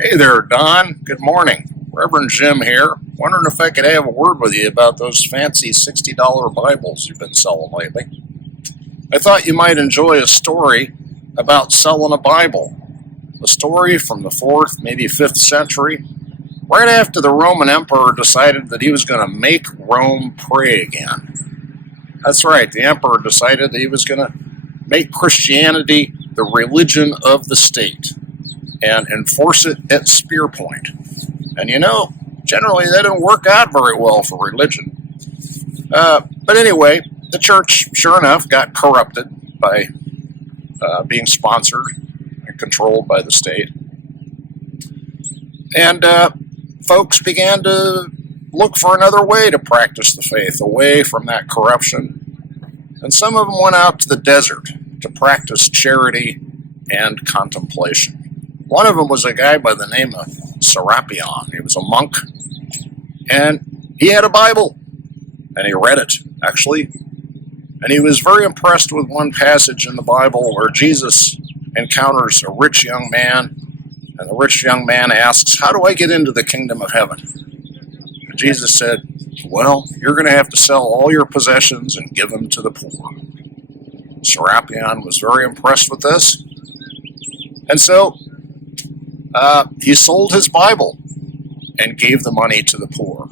Hey there, Don. Good morning. Reverend Jim here. Wondering if I could have a word with you about those fancy $60 Bibles you've been selling lately. I thought you might enjoy a story about selling a Bible. A story from the 4th, maybe 5th century, right after the Roman Emperor decided that he was going to make Rome pray again. That's right, the Emperor decided that he was going to make Christianity the religion of the state and enforce it at spear point. And generally that didn't work out very well for religion. But anyway, the church, sure enough, got corrupted by being sponsored and controlled by the state. And folks began to look for another way to practice the faith, away from that corruption. And some of them went out to the desert to practice charity and contemplation. One of them was a guy by the name of Serapion. He was a monk, and he had a Bible, and he read it, actually. And he was very impressed with one passage in the Bible where Jesus encounters a rich young man, and the rich young man asks, "How do I get into the kingdom of heaven?" And Jesus said, "Well, you're going to have to sell all your possessions and give them to the poor." Serapion was very impressed with this, and so he sold his Bible and gave the money to the poor.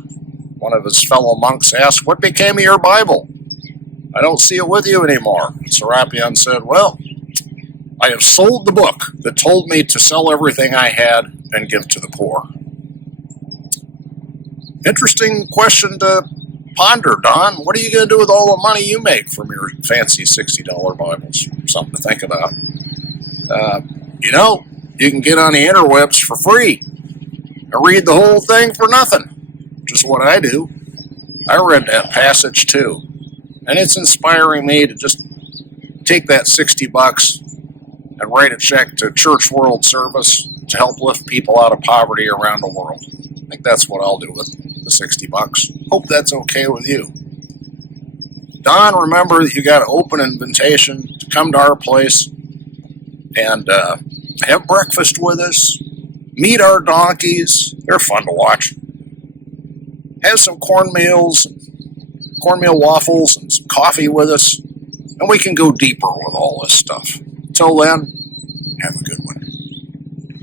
One of his fellow monks asked, "What became of your Bible? I don't see it with you anymore." Serapion said, "Well, I have sold the book that told me to sell everything I had and give to the poor." Interesting question to ponder, Don. What are you going to do with all the money you make from your fancy $60 Bibles? Something to think about. You can get on the interwebs for free and read the whole thing for nothing, which is what I do. I read that passage too, and it's inspiring me to just take that $60 and write a check to Church World Service to help lift people out of poverty around the world. I think that's what I'll do with the $60. Hope that's okay with you. Don, remember that you got an open invitation to come to our place and have breakfast with us, meet our donkeys. They're fun to watch. Have some cornmeal waffles, and some coffee with us, and we can go deeper with all this stuff. Until then, have a good one.